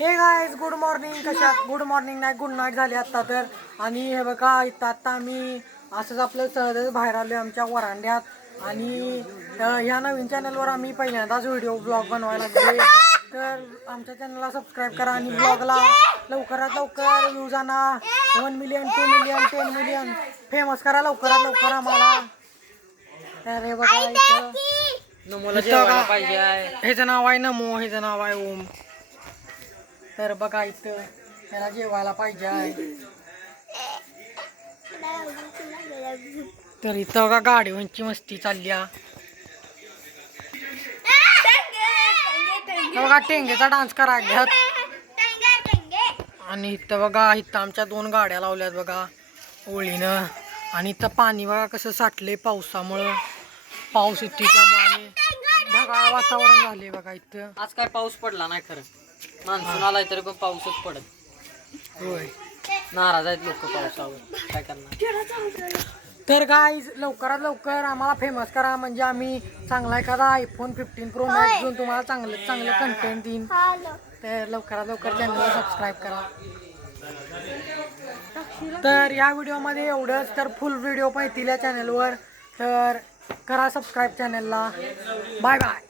हे guys good morning. कशा good morning नाही गुड नाईट झाली आत्ता तर. आणि हे बघा इथं आत्ता आम्ही असंच आपलं सहजच बाहेर आलो आमच्या वरांड्यात. आणि ह्या नवीन चॅनलवर आम्ही पहिल्यांदाच व्हिडिओ ब्लॉग बनवायला लागले. तर आमच्या चॅनलला सबस्क्राईब करा आणि ब्लॉगला लवकरात लवकर व्ह्यूज आणा. 1 मिलियन 2 मिलियन 10 मिलियन फेमस करा लवकरात लवकर आम्हाला. तर हे बघा इथं ह्याचं नाव आहे नमो, ह्याचं नाव आहे ओम. तर बघा इथं त्याला जेवायला पाहिजे आहे. तर इथं बघा गाडीवरची मस्ती चालल्या. बघा टेंगेचा डान्स करायला. आणि इथं बघा इथं आमच्या 2 गाड्या लावल्यात बघा ओळीनं. आणि इथं पाणी बघा कसं साठले पावसामुळं. पाऊस इथे त्यामुळे ढगाळ वातावरण झाले बघा इथं. आज काय पाऊस पडला नाही खरं. मान्सून आलाय तरी पण पाऊसच पडत. होय, नाराज आहेत लोक पावसावर, काय करणार. तर गाईज लवकरात लवकर आम्हाला फेमस करा म्हणजे आम्ही चांगला एखादा iPhone 15 Pro Max घेऊन तुम्हाला चांगलं कंटेंट देईन. तर लवकरात लवकर चॅनलला सबस्क्राईब करा. तर या व्हिडिओमध्ये एवढंच. तर फुल व्हिडिओ पाहतील या चॅनलवर. तर करा सबस्क्राईब चॅनलला. Bye bye.